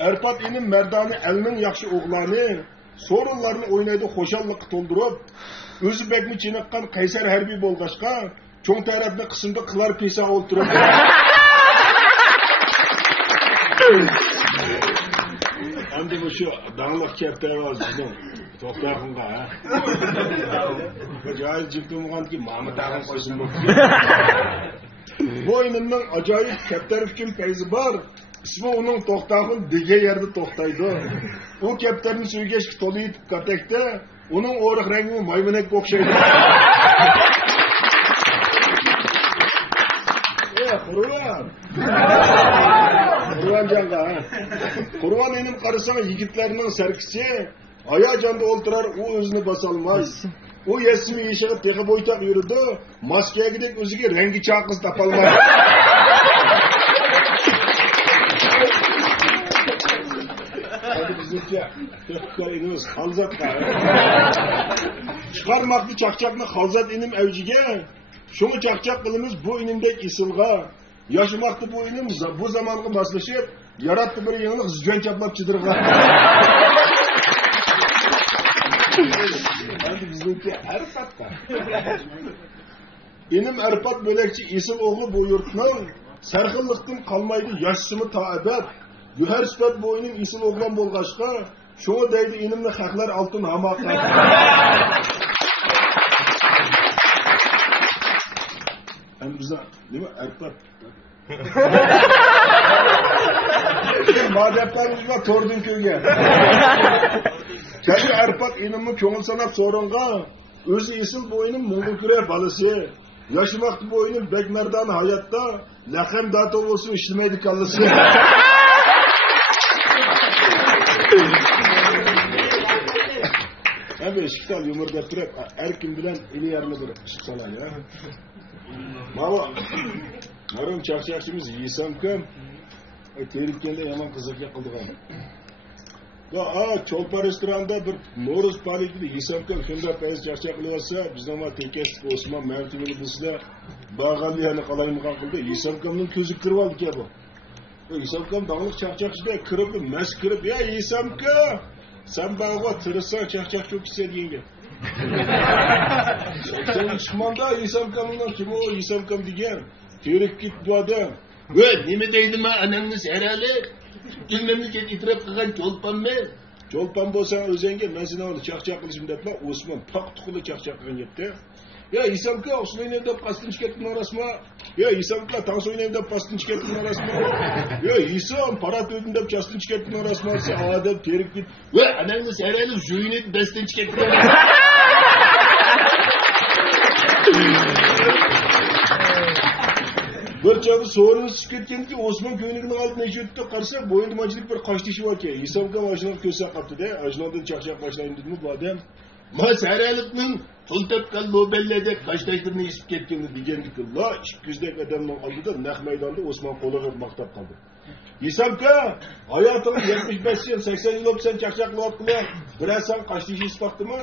Erpat inim merdani elinin yakşı oğlanı, sorunlarını oynaydı hoşallıkı toldurup, özü bekmi çenekkan Kaysar Herbi bolgaşka, çoğun tarafında kısımda kılar peysa olturup. Hem bu şu dağlık kepter var bizim. Toprağında ha. Acayip ciptim ki Mahmut Ağam koysun bu. Bu oyunun acayip kepter için feyzi var. İsmi onun toktağın dige yerde toktaydı. O kepterin sürgeç tolu yitip katekte, onun oğrak rengi maymunek kokşaydı. Kurban. Kurban canlı ha. Kurban benim karısına yigitlerinin serkisi, ayağı canda olturar, o özünü basalmaz. O yesimi yeşeğe teki boytak yürüdü, maskeye gidip özüge rengi çağkız tapalmaz. Hadi bizimki tekkarınız halzat da. Çıkarmaklı çakçaklı halzat inim evcige, şunu çakçak kılımız bu inimdek isılga, yaşamaklı bu inim bu zamanlı baslaşıp, yarattı bir yanılık zücven çaplap çıdırga. Hadi bizimki Erpat da. İnim Erpat bölekçi isim oğlu bu yurtnan, serhillikten kalmaydı yaşsımı ta ebed. Her süpet bu inim isim oğlan bolgaşka, şunu deydi inimle haklar altın hamaka. Hem bize, değil mi? Erpat. Madepten var Tordun köyge. Kendi Erpat inimi köngül sanat sorunga, özü isil bu inim Mungulküre balısı, yaşamaklı bu inim Bekmerdan hayatta, lakem dato olsun işlemeydi kallısı. Hem eşiktal yumurda türep, erkin bilen ili yarını bir ışıksalan ya. Mama, narın çarşakçımız yiysam köm, tehlikende yaman kızık yakıldı gana. Çolpa restoranda bir Noruz Pali gibi yiysam köm, şunda payız çarşaklıyorsa, biz ama Türkes Osman Mertibeli bulsa, bağallı yani kalayımıkan kıldı, yiysam kömün közü kırvaldık ya bu. Yiysam köm dağlık çarşakçı da kırıp, mes kırıp, ya yiysam köm! Sen bana tırırsan çarşak çok istediğin gibi. Sen Müslümanda İslam kanundan kim o İslam kan diyen? Terik git bu adam. Ve nime deydim ha ananız herhalde. Memleket itiraf kılgan çolpan mı? Çolpan bolsan özenge ben sana onu çakçak kılışım depla Osman pak tukulu çakçak kılgan yetti. Ya İslam kan Osman evde pastın çıkarttın arasma. Ya İslam kan Tansoy'un evde pastın çıkarttın arasma. Ya İslam para ödündep çastın çıkarttın arasma. Adam terik git. Ve ananız herhalde züğünet besten çıkarttın arasma. Bir çabı sorunuz çıkartken ki Osman köyünün altına işitti karşı boyundumacılık bir kaç dişi var ki İslam kan ajnav köse kaptı de ajnavdan çakçak başlayın dedim mi bu adam mas herhalde'nin tultepkan lobellede kaçtaşlarını isip ketkenini digendik la işküzdek adamdan aldı da nek meydanda Osman kolağı maktap kaldı. İslam kan hayatının 75 yıl 80 yıl olup sen çakçaklı attılar biraz sen kaç dişi ispaktı mı?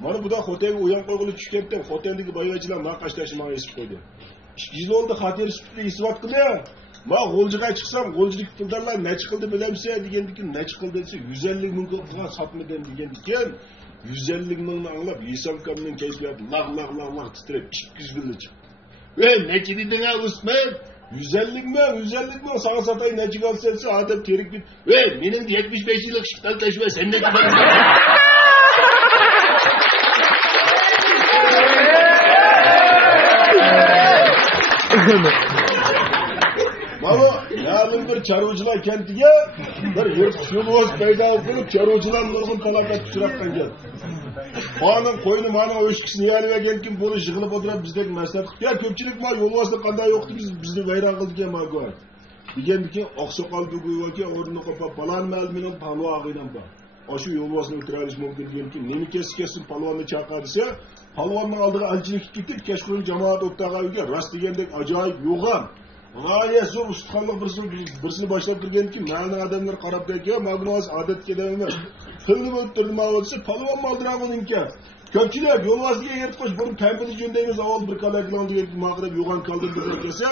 Bana bu da otelde uyan koygulu düşkenttem oteldeki bayılacılar bana kaç taşı bana isip koydu. İşte oldu hatır üstüde ispat kılıyor. Ma golcuğa çıksam golculuk kıldarlar ne çıkıldı bilemse digendikin ne çıkıldı dese 150 bin kılına satmadan digendikin 150 bin anlap İslam kanının keşfiyatı lağ titrep 200 bin çıktı. Ve ne çıktı ha Osman? 150 bin sana satayım ne çıkan sense adam terik bit. Ve benim 75 yıllık şıktal taşıma sen ne çıkan? Baba, yarın bir çarıcılar kentiye bir yurt yoluvaz peyda kılıp çarıcılar nurgun talabat küsuraktan geldi. Bağının koyunu bana o işkisini yerine gelken bunu jığılıp oturup bizdeki mesler. Ya köpçülük var yoluvazda kanday yoktu bizde bayram kıldık ya margoy. Digen ki oksokal duguyu var ki orunu kopa palan melminin palu ağıyla var. O şu yoluvazını oturarız mümkün diyen ki nemi kesin paluanını çarkarsa paluanın aldığı alçılık gittik keşkurun cemaat ottağa ülke rast digendek acayip yoğan. Gayet zor ustalık birisini başlayıp durgen ki mağına adamlar karab belki mağınaz adetke dememez. Hıllı böttürdüm ağabeyse paluan mı aldırağın imkan. Köpçüler yolvaz diye yetip koş bunu pembeli gönderiyoruz aval bir kalak lan diye mağına yoğan kaldırdı kese.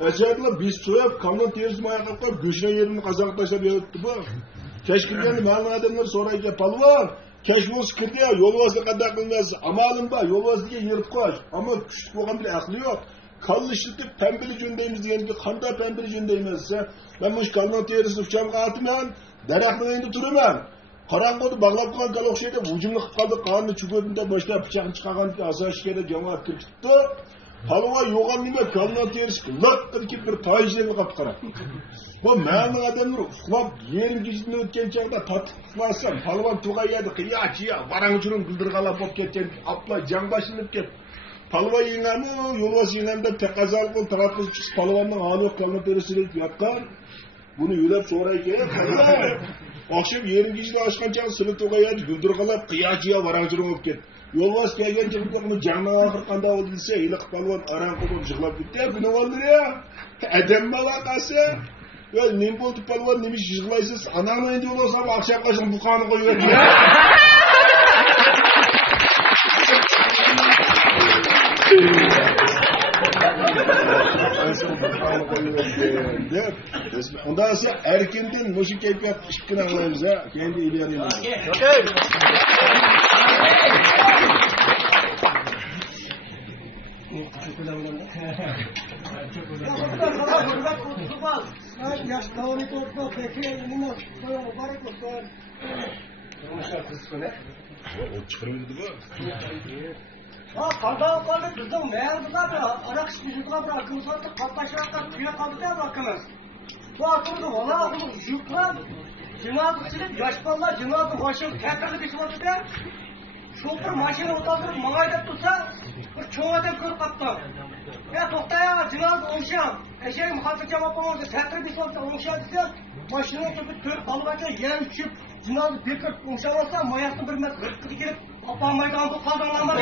Özellikle biz soyup kamyon terisi mayaklıklar göçüne yerini kazanıp taşlar yarattı bu. Keşkirgenli mağlan adamlar sonra ki palvan. Keşke sıkıntı ya yol vasıta kadar kılmaz. Ama alın ba yol vasıta yırıp koş. Ama küçük boğan bile aklı yok. Kallışlıktık pembeli cündeyimiz diyelim ki kanda pembeli cündeyimizse. Ben bu iş kamyon terisi uçağımı atımam. Deraklı indi turumam. Karangodu bağlap koyan kalok şeyde vücumluk kaldı. Kanını çukurduğunda başka bıçağını çıkargan ki asal şikayede cemaat kırpıttı. Halva yoğan nime kamyon terisi lak ki bir payişlerini kapkara. Bu mağlan adamlar uflap yerin geçidine ötken çağda patıklasam palvan tuğay yedi kıyaç ya varan uçurun kıldırgala bop ketken apla can başınıp ket. Palva yığınamı yolvası yığınamda tek kazalık ol tarafı çıkış palvanın ağlı yok kamyon terisiyle yatkan. Bunu yülep sonra ki akşam yerin geçidine açkan çağda sılı tuğay yedi kıldırgala kıyaç ya varan uçurun öp ket. Yolvası kelgen çabukta bunu canına akırkanda odilse ilik palvan aran kopup jıglap bitti. Bunu olur ya. Edem balakası. Ya ne oldu palvan demiş jıglaysız anamı indi olsam akşam kaçın bu kanı koyuyor diye. Ondan sonra erkenden müzik keyfiyat ışıkkını anlayınız ha. Kendi ilerleyelim. Yaş tavani korkma, peki elini koyalım, barık olsun. Konuşlar kızsın he? O çıkarımıydı bu. Ha, kardan kaldı, kızım, meğerdizade, arak işmişizde bırakımız vardı, katlaşırakta tüye kaldı diye bırakımız. Bu atırdı, valla bunu yükler, cimazı silip, yaş ballar, cimazı başını tekrarlı bir sıvatı der. Şoför maşini otaldırıp mağayda tutsa, bir çoğu adam kırıp kaptı. Ya toktaya, cimazı onşam. Eşeğim hatı cevap olurdu, tekrar bir sıvatı onşam dese, maşını tutup törüp kalıbacı yer uçup, cimazı bir kırıp onşam olsa, mayasını bir metre kırıp girip, Apamaydı ampı kaldırılamaz.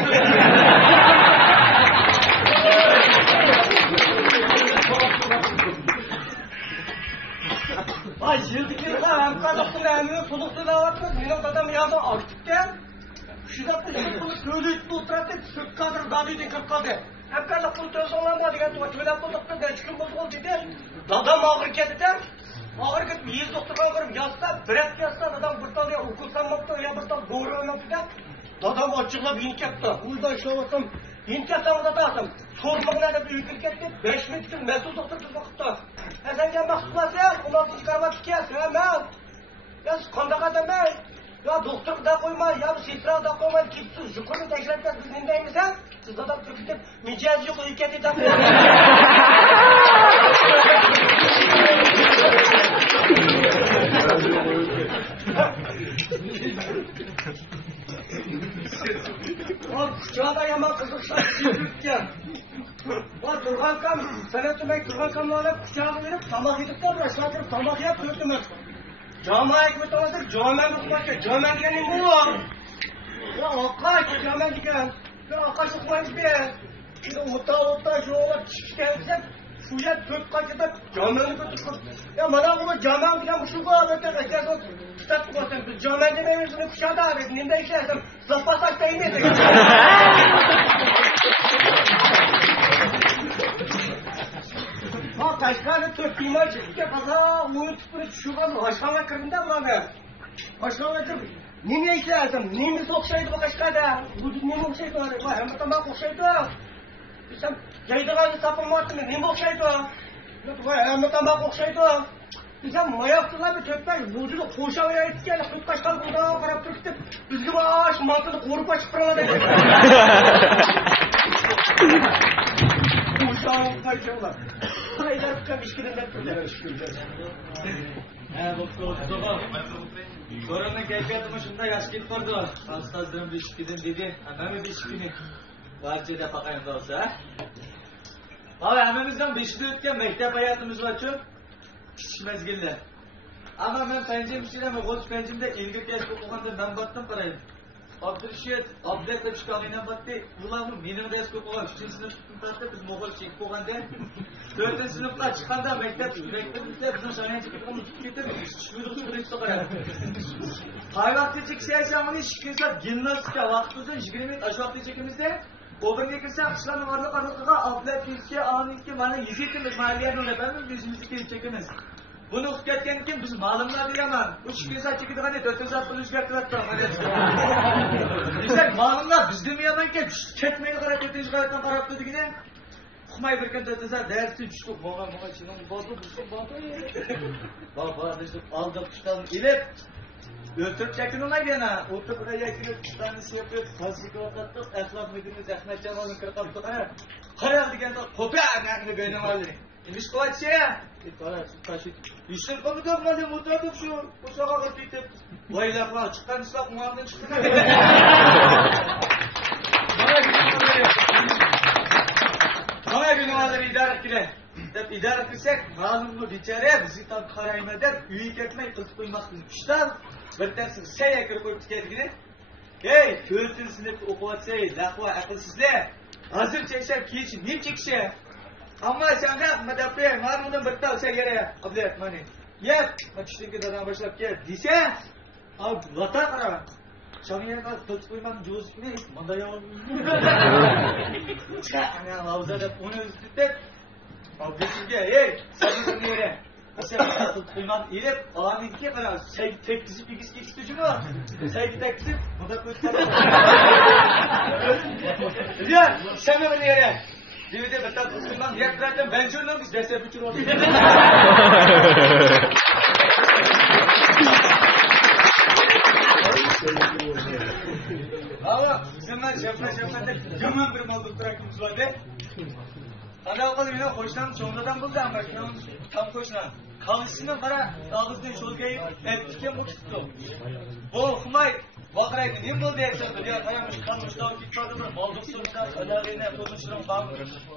Ay yıldıkları var, hem kalıptın emini soluklu da vardı. Benim adam yazdı artık gel. Şidatlı bunu söyleyip bu oturatı sırt kadar dadıydı kırk kaldı. Hem kalıptın tözonlanma diye tuva tüyden buldukta değişkin bozul dedi. Dadam ağır kedi der. Ağır gidip yüz doktoruna varım yazsa, bırak yazsa adam bırtal ya okulsanmakta öyle bırtal doğru oynadı der. Dadam açıkla bin yaptı. Burada işlemasam bin yapsam da dağıtım. Sormağına da bir ülkül gitti. 5 metre mesul doktor tutmakta. Sen gelmek tutmasa ya. Ondan çıkarmak ikiye sevmem. Ya kondak adam ben. Ya doktor da koyma. Ya sifra da koyma. Gitsin. Jukunu tekrar biz nindeyimiz ha. Siz adam Türk'te micaz yok. Ülkede de Çağda yaman kızıksa çiftlikten. Var Turgan Kam, Senetümek Turgan Kam'la kucağını verip tamah edipler ve şakir tamah yap gördümüz. Camiye ekmek olarak camiye mutmakta, camiye gelin bu var. Ya akaç, camiye diken. Ya akaç okumayız be. Şimdi umutta şu olarak çıkışken şuya dört kaçıda camiye'ni götürdük. Ya bana bunu camiye bilen bu şu kadar öteki olsun. Kitap koysun, biz camiye dememizini kuşağı da abi. Ninde işlersem, zapasak da inmedik. Ha kaçkanı tört imaj çıktı. Kaza onu tutup şuradan aşağıya kırmında buranı. Aşağıya kırmında. Nime işlersem, nime sokşaydı bu kaçkada. Bu nime okşaydı var. Hem de tamam okşaydı. Sen yaydıranı sapılmazsın, nime okşaydı. Hem de tamam okşaydı. Sen mayaktılar bir tökler, vücudu koşavaya etken, kırkaçtan buradan karab Türk'te bizgi ağaç mantını korup açıp kırana dedi. Koşavaya kaçıyorlar. Burayılar tutan işkilinden türler. Koronun keyfiyatımı şunda yaş git vardı. Hastazdım bir işkidin dedi. Hemen bir işkini. Bahçede bakayım da olsa. Abi hemimizden bir işkide ötken mektep hayatımız var çok. Mezgiller. Ama ben pencemişine ve koç pencimde ilgili yaş kokukanda ben baktım parayı. Abdülşehir, Abdülek'le çıkanıyla baktı. Ulanım, benim ders kokular. 3. sınıfın tarzda biz Moğol çekip kokanda. 4. sınıfta çıkanda mektepimizde bizim sanayya çıkıp onu tutup getirdik. Şuyruk süreç sokaya. Hayvaktı çıksa yaşamını şıkırsa gimnastika vaktımızın 20 aşı vakti çekimizde Oldunga kirsam, qishlarning orliq-orliqiga Ablatinki, Aninki, mana yigitimiz mahalliyani o'rnatamiz, o'zimizni kelib chekamiz. Buni o'qib ketgandan keyin biz ma'lumlar beraman. 3 kun soat chekadigan 400 soat pul o'zgartiryapti. Desak, ma'lumlar biz demayamanki, ketmaydi qarab ketinchi qavatdan qarab turdigina. Uqmay bir kun 400 soat darsi tushib, moga chinon bo'ldi, bizga bo'ldi. Baba, biz oldi qishdan ilib o'tirib chekinolmaydi yana. O'tirib yakilib qishdan sepib, tasdiq o'qitib, axloq müdürimiz Ahmet Jamal'ın kirqab qarab. Qarab deganda qo'pani benim oldi. Nima qilyapti? İşte kapıdan geldim, oturduk şu uçağa gittik. Vaylar çıkan ıslak muhabbet çıktı. Bana günahları idare ettiler. İdare etsek, malumlu biçare bizi tam karaymadan üyük etmeyi kılıp koymaktır. İşte bir tanesi seye kırıp tüketkini. Hey, köğütün sınıf okuvatsay, lakva akılsızlar. Hazır çekşem ki için, nim çekşem? Ama sen de madapte marmudun bertahu saya yere ablet mani. Yep, macam dalam başlap ke. Dise, ab lata kara. Şamiye ka tutkuymam juz ni mandayam. Ana lavzada onu üstte. Abletinge hey, sen ne yere? Sen tutkuymam ilip aninki kara. Sen tekisi pigis geçti mu? Sen tekisi budak koytar. Ya, sen ne yere? Divide betul tutkuymam yak bıraktım ben şuradan biz dese bütür oldu. Ama zaman şefle cıman bir molduk bıraktığımız vardı. Ana okul yine hoşlan çoğundan buldu ama tam hoşlan. Kalışını para ağızdan şolgayı etkiken bu tuttu. Bu okumay Vakraydı, ne oldu diye sordu. Ya kayamış, kalmış, dağ gitmedi mi? Molduk sınıfta, önerliğine, konuşurum, bağım.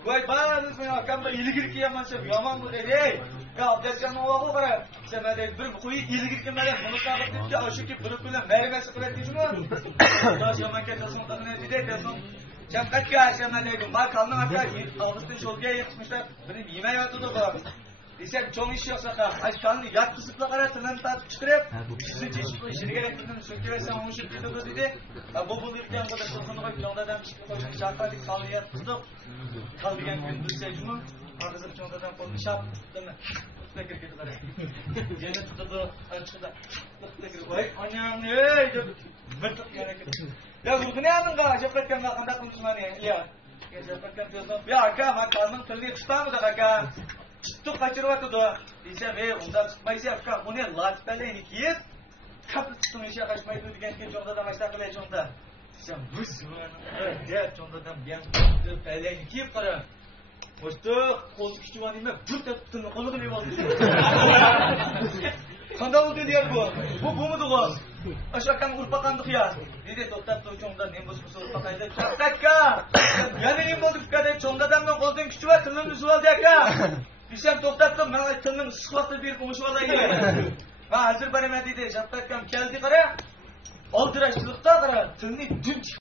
Koy, bağırınız mı ya? Kamda iligir ki yaman şef, yaman bu dedi. Hey, ya abdestken o vakı para. Sen ben de bir kuyu iligir ki mele, bunu takip edip ki aşık ki bırık bile merhemesi kuvvetli mi? Daha yaman kendisini tanımına dedi, dersin. Sen kaçka sen ben deydim. Bak kalın hatta ağızdan şolgaya yetişmişler. Benim yemeğe yatıdı bu. Desek çoğun iş yoksa da aşağını yat kısıkla karasından tatıp çıkarıp sizin çeşitli işini gerektirdiğini söküversen onu şirketi dedi. Bu bulurken bu da sokunu koyup yoldadan bir şey koyup şartladık kalı yat tutup kaldıgan gün bir secumı arkadaşlar yoldadan kolunu şartladı mı? Tutla kirketi karaya. Yine tutudu açıkta. Tutla kirketi. Vay anam ey dedi. Mırtık yana kirketi. Ya bu ne anın ka? Cepetken bakanda konuşmanı ya. Ya cepetken diyorsun. Ya arka makalının kılını tutar mı da arka? Çıttık kaçırıvatıdı. Diyeceğim ondan çıkmaysa yapka. Bu ne? Latipelerini giyip kapı tutun işe kaçmaydı diyen ki çondadan başta kılay çonda. Diyeceğim hız mı? Evet çondadan diyen pelerini giyip kara. Hoştu kol küçük var değil mi? Pürt tutun kolu gibi oldu. Kanda oldu diyor bu. Bu mudur bu? Aşağıdan urpakandık ya. Dedi doktor çonda ne bozmuş urpakaydı. Çakka. Yani ne bulduk kadar çondadan ben koldan küçük var tınım düzü oldu ya. Diyeceğim to'xtatdim, men tilnim sifatli berib qo'shib olaylik. Va hozir baraman dedi, Shavkat akam keldi qara. Oltirashliqda qara, tilni dum